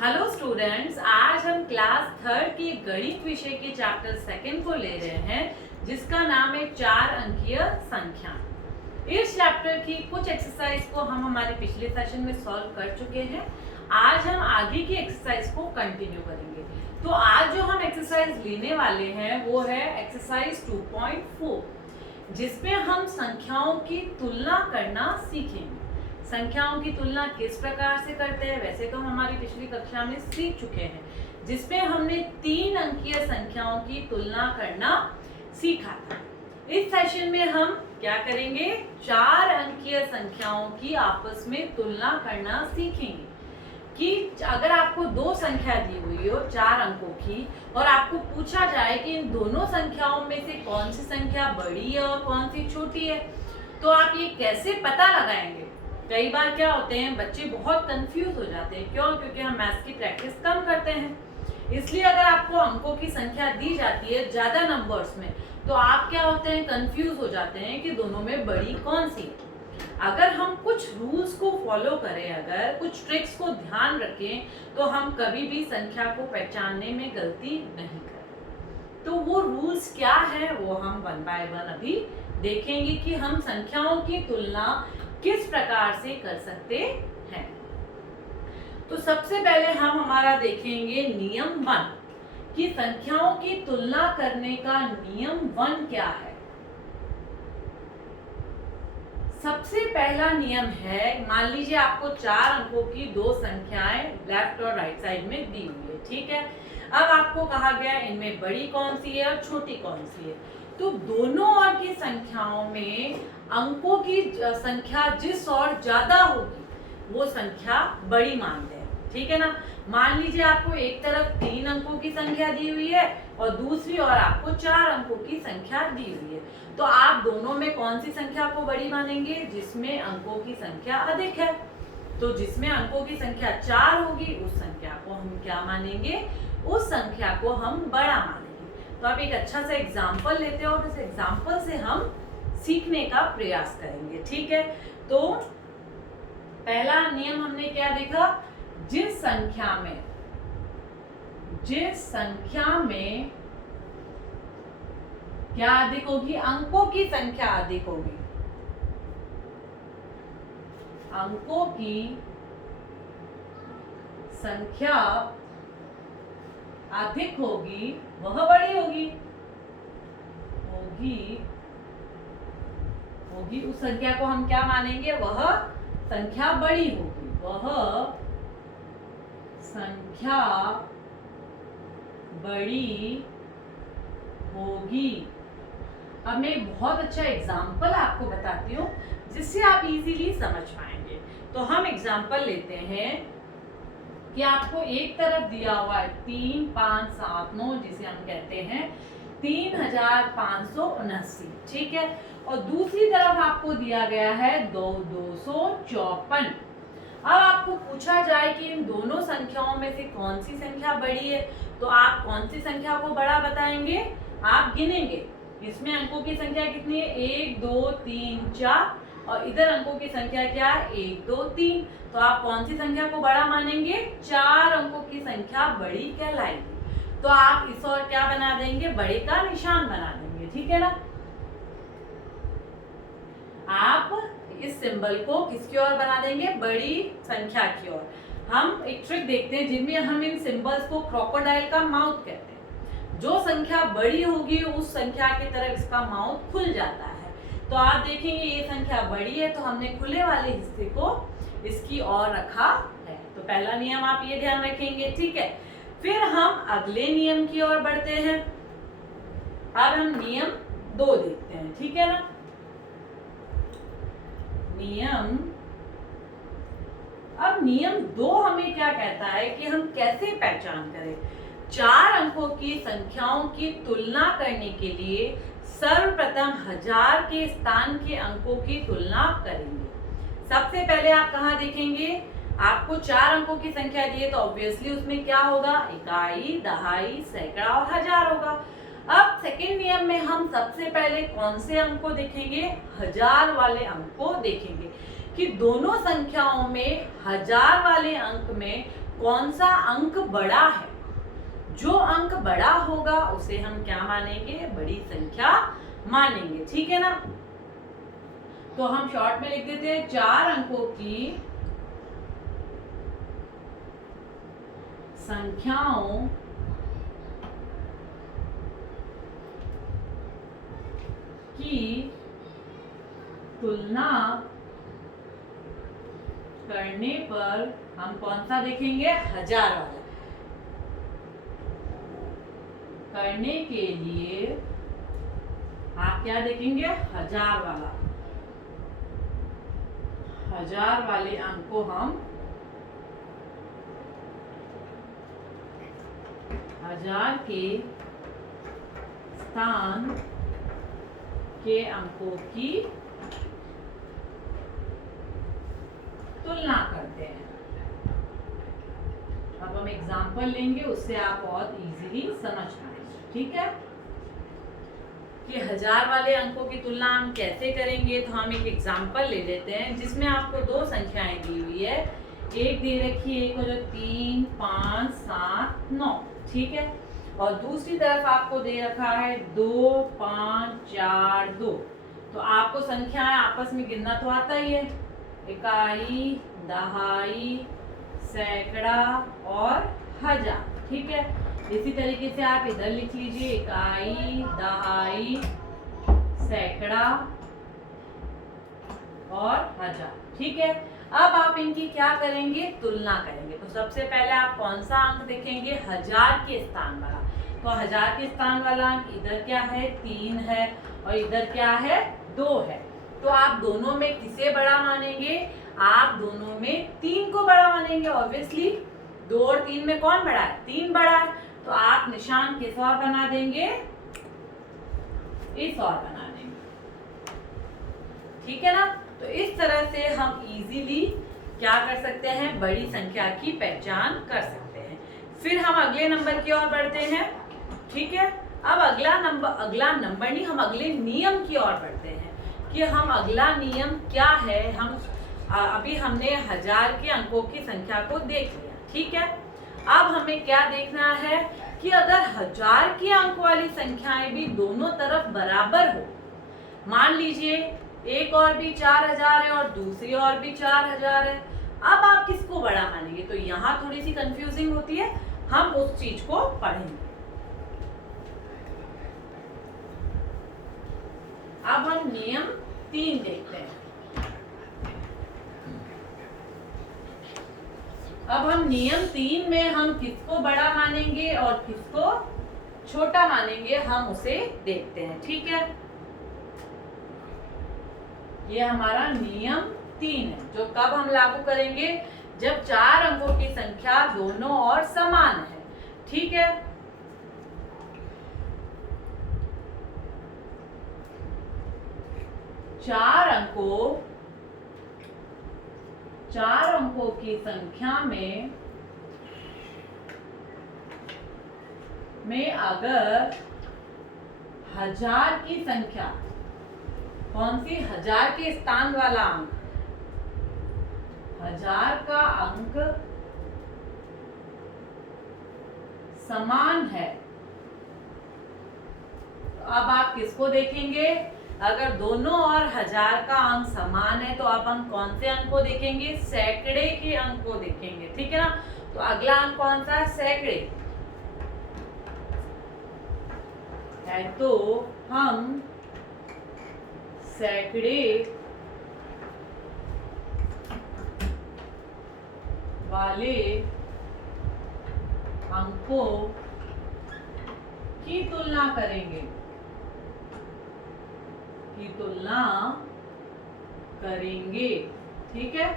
Hello students, आज हम class third की गणित विषय के चैप्टर सेकंड को ले रहे हैं जिसका नाम है 4 अंकीय संख्या। इस चैप्टर की कुछ एक्सरसाइज को हम हमारे पिछले सेशन में सॉल्व कर चुके हैं। आज हम आगे की एक्सरसाइज को कंटिन्यू करेंगे। तो आज जो हम एक्सरसाइज लेने वाले हैं वो है एक्सरसाइज 2.4, जिसमें हम संख्याओं की तुलना करना सीखेंगे। संख्याओं की तुलना किस प्रकार से करते हैं वैसे तो हम हमारी पिछली कक्षा में सीख चुके हैं, जिसमें हमने 3 अंकीय संख्याओं की तुलना करना सीखा था। इस सेशन में हम क्या करेंगे, 4 अंकीय संख्याओं की आपस में तुलना करना सीखेंगे। कि अगर आपको 2 संख्या दी हुई हो 4 अंकों की और आपको पूछा जाए कि इन दोनों संख्याओं में से कौन सी संख्या बड़ी है और कौन सी छोटी है, तो आप ये कैसे पता लगाएंगे। कई बार क्या होते हैं, बच्चे बहुत कंफ्यूज हो जाते हैं। क्यों? क्योंकि हम मैथ्स की प्रैक्टिस कम करते हैं। इसलिए अगर आपको अंकों की संख्या दी जाती है ज्यादा नंबर्स में, तो आप क्या होते हैं, कंफ्यूज हो जाते हैं कि दोनों में बड़ी कौन सी है। अगर हम कुछ रूल्स को फॉलो करें, अगर कुछ ट्रिक्स को ध्यान रखें, तो हम कभी भी संख्या को पहचानने में गलती नहीं करें। तो वो रूल्स क्या है वो हम 1 बाय 1 अभी देखेंगे कि हम संख्याओं की तुलना किस प्रकार से कर सकते हैं। तो सबसे पहले हम हमारा देखेंगे नियम 1 कि संख्याओं की तुलना करने का नियम 1 क्या है। सबसे पहला नियम है, मान लीजिए आपको 4 अंकों की 2 संख्याएं लेफ्ट और राइट साइड में दी हुई है, ठीक है। अब आपको कहा गया इनमें बड़ी कौन सी है और छोटी कौन सी है। तो दोनों ओर की संख्याओं में अंकों की संख्या जिस ओर ज्यादा होगी वो संख्या बड़ी मानते हैं, ठीक है ना। मान लीजिए आपको एक तरफ 3 अंकों की संख्या दी हुई है और दूसरी ओर आपको 4 अंकों की संख्या दी हुई है, तो आप दोनों में कौन सी संख्या को बड़ी मानेंगे, जिसमें अंकों की संख्या अधिक है। तो जिसमें अंकों की संख्या 4 होगी उस संख्या को हम क्या मानेंगे, उस संख्या को हम बड़ा मानेंगे। तो आप एक अच्छा सा एग्जाम्पल लेते हैं और उस एग्जाम्पल से हम सीखने का प्रयास करेंगे, ठीक है। तो पहला नियम हमने क्या देखा, जिस संख्या में क्या अधिक होगी, अंकों की संख्या अधिक होगी, अंकों की संख्या अधिक होगी वह बड़ी होगी उस संख्या को हम क्या मानेंगे, वह संख्या बड़ी होगी, वह संख्या बड़ी होगी। अब मैं एक बहुत अच्छा एग्जाम्पल आपको बताती हूँ जिससे आप इजीली समझ पाएंगे। तो हम एग्जाम्पल लेते हैं कि आपको एक तरफ दिया हुआ है 3, 5, 7, 9, जिसे हम कहते हैं 3579, ठीक है। और दूसरी तरफ आपको दिया गया है 254। अब आपको पूछा जाए कि इन दोनों संख्याओं में से कौन सी संख्या बड़ी है, तो आप कौन सी संख्या को बड़ा बताएंगे, आप गिनेंगे। इसमें अंकों की संख्या कितनी है, 1, 2, 3, 4 और इधर अंकों की संख्या क्या है, 1, 2, 3। तो आप कौन सी संख्या को बड़ा मानेंगे, 4 अंकों की संख्या बड़ी कहलाएगी। तो आप इस ओर क्या बना देंगे, बड़े का निशान बना देंगे, ठीक है ना। आप इस सिंबल को किसकी ओर बना देंगे, बड़ी संख्या की ओर। हम एक ट्रिक देखते हैं जिनमें हम इन सिंबल्स को क्रोकोडाइल का माउथ कहते हैं। जो संख्या बड़ी होगी उस संख्या की तरफ इसका माउथ खुल जाता है। तो आप देखेंगे ये संख्या बड़ी है तो हमने खुले वाले हिस्से को इसकी ओर रखा है। तो पहला नियम आप ये ध्यान रखेंगे, ठीक है। फिर हम अगले नियम की ओर बढ़ते हैं। अब हम नियम 2 देखते हैं, ठीक है ना। नियम 2 हमें क्या कहता है कि हम कैसे पहचान करें, 4 अंकों की संख्याओं की तुलना करने के लिए सर्वप्रथम 1000 के स्थान के अंकों की तुलना करेंगे। सबसे पहले आप कहाँ देखेंगे, आपको 4 अंकों की संख्या दी है तो ऑब्वियसली उसमें क्या होगा, इकाई, दहाई, सैकड़ा और हजार होगा। अब सेकेंड नियम में हम सबसे पहले कौन से अंक को देखेंगे, 1000 वाले अंक को देखेंगे कि दोनों संख्याओं में 1000 वाले अंक में कौन सा अंक बड़ा है। जो अंक बड़ा होगा उसे हम क्या मानेंगे, बड़ी संख्या मानेंगे। ठीक है ना। तो हम शॉर्ट में लिख देते हैं 4 अंकों की संख्याओं की तुलना करने पर हम कौन सा देखेंगे, 1000 वाला। करने के लिए आप क्या देखेंगे, 1000 वाला। 1000 वाले अंक को हम 1000 के स्थान के अंकों की तुलना करते हैं। अब हम एग्जाम्पल लेंगे, उससे आप बहुत इजीली समझ पाएंगे। ठीक है कि 1000 वाले अंकों की तुलना हम कैसे करेंगे। तो हम एक एग्जाम्पल ले लेते हैं जिसमें आपको 2 संख्याएं दी हुई है। एक दे रखी है, एक हो जो 3, 5, 7, 9। ठीक है। और दूसरी तरफ आपको दे रखा है 2, 5, 4, 2। तो आपको संख्याएं आपस में गिनना तो आता ही है, इकाई, दहाई, सैकड़ा और 1000। ठीक है। इसी तरीके से आप इधर लिख लीजिए, इकाई, दहाई, सैकड़ा और 1000। ठीक है। अब आप इनकी क्या करेंगे, तुलना करेंगे। तो सबसे पहले आप कौन सा अंक देखेंगे, 1000 के स्थान वाला। तो 1000 के स्थान वाला अंक इधर क्या है, 3 है, और इधर क्या है, 2 है। तो आप दोनों में किसे बड़ा मानेंगे, आप दोनों में 3 को बड़ा मानेंगे। ऑब्वियसली 2 और 3 में कौन बड़ा है, 3 बड़ा है। तो आप निशान किस और बना देंगे, इस और बना देंगे। ठीक है ना। तो इस तरह से हम इजीली क्या कर सकते हैं, बड़ी संख्या की पहचान कर सकते हैं। फिर हम अगले नंबर की ओर बढ़ते हैं। ठीक है। अब अगला नंबर नहीं, हम अगले नियम की ओर बढ़ते हैं कि हम अगला नियम क्या है। हम अभी हमने 1000 के अंकों की संख्या को देख लिया। ठीक है। अब हमें क्या देखना है कि अगर 1000 के अंक वाली संख्याएं भी दोनों तरफ बराबर हो, मान लीजिए एक और भी 4000 है और दूसरी और भी 4000 है, अब आप किसको बड़ा मानेंगे। तो यहाँ थोड़ी सी कंफ्यूजिंग होती है, हम उस चीज को पढ़ेंगे। अब हम नियम 3 देखते हैं। अब हम नियम 3 में हम किसको बड़ा मानेंगे और किसको छोटा मानेंगे, हम उसे देखते हैं। ठीक है। ये हमारा नियम 3 है, जो कब हम लागू करेंगे, जब 4 अंकों की संख्या दोनों ओर समान है। ठीक है। चार अंकों की संख्या में अगर 1000 की संख्या, कौन सी, 1000 के स्थान वाला अंक, 1000 का अंक समान है, तो अब आप किसको देखेंगे, अगर दोनों और 1000 का अंक समान है तो अब हम कौन से अंक को देखेंगे, सैकड़े के अंक को देखेंगे। ठीक है ना। तो अगला अंक कौन सा है, सैकड़े है। तो हम सैकड़े वाले अंकों की तुलना करेंगे, ठीक है,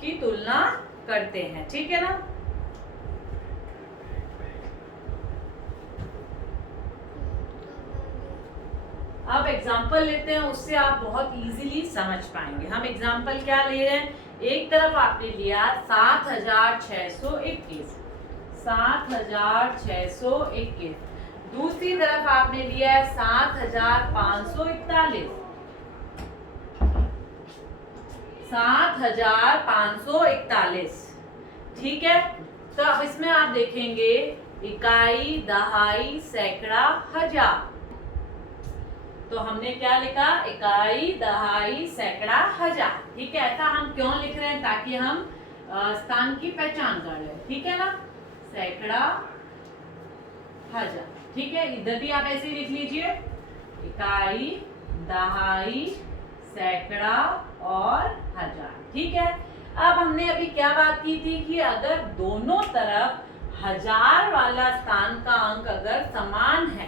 की तुलना करते हैं। ठीक है ना। अब एग्जाम्पल लेते हैं, उससे आप बहुत इजीली समझ पाएंगे। हम एग्जाम्पल क्या ले रहे हैं, एक तरफ आपने लिया 7621, 7621, दूसरी तरफ आपने लिया है 7541, 7541। ठीक है। तो अब इसमें आप देखेंगे इकाई, दहाई, सैकड़ा, हजार। तो हमने क्या लिखा, इकाई, दहाई, सैकड़ा, हजार। ठीक है, ऐसा हम क्यों लिख रहे हैं, ताकि हम स्थान की पहचान कर रहे हैं। ठीक है ना, सैकड़ा, हजार। ठीक है, इधर भी आप ऐसे ही लिख लीजिए, इकाई, दहाई, सैकड़ा और हजार। ठीक है, अब हमने अभी क्या बात की थी कि अगर दोनों तरफ हजार वाला स्थान का अंक अगर समान है,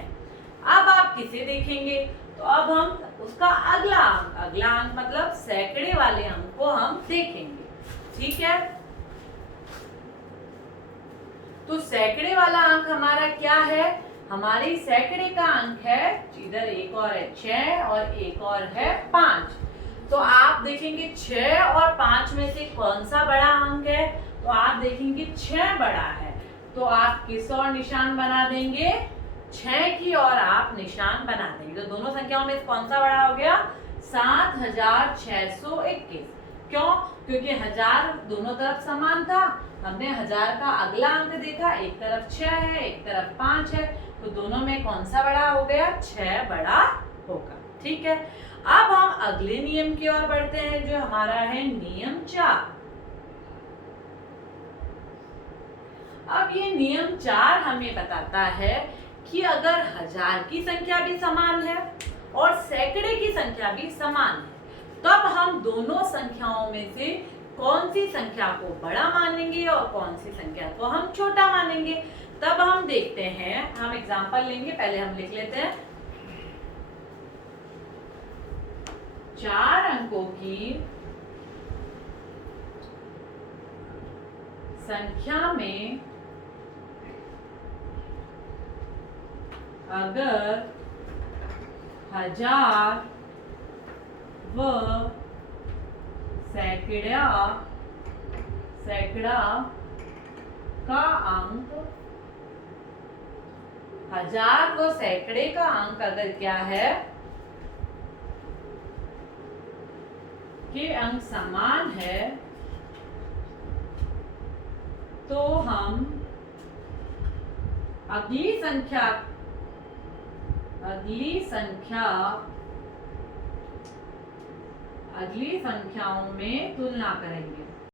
अब आप किसे देखेंगे, तो अब हम उसका अगला अंक मतलब सैकड़े वाले अंक को हम देखेंगे। ठीक है, तो सैकड़े वाला अंक हमारा क्या है, हमारी सैकड़े का अंक है, इधर एक और है 6 और एक और है 5। तो आप देखेंगे 6 और 5 में से कौन सा बड़ा अंक है, तो आप देखेंगे 6 बड़ा है। तो आप किस और निशान बना देंगे, 6 की और आप निशान बना देंगे। तो दोनों संख्याओं में कौन सा बड़ा हो गया, 7621। क्यों, क्योंकि 1000 दोनों तरफ समान था। हमने 1000 का अगला अंक देखा, एक तरफ 6 है, एक तरफ 5 है, तो दोनों में कौन सा बड़ा हो गया, 6 बड़ा होगा। ठीक है, अब हम अगले नियम की ओर बढ़ते हैं, जो हमारा है नियम 4। अब ये नियम 4 हमें बताता है कि अगर 1000 की संख्या भी समान है और सैकड़े की संख्या भी समान है, तब हम दोनों संख्याओं में से कौन सी संख्या को बड़ा मानेंगे और कौन सी संख्या को हम छोटा मानेंगे। तब हम देखते हैं, हम एग्जांपल लेंगे, पहले हम लिख लेते हैं। 4 अंकों की संख्या में अगर 1000 व सैकड़ा का अंक, 1000 व सैकड़े का अंक अगर क्या है, के अंक समान है, तो हम अगली संख्याओं में तुलना करेंगे।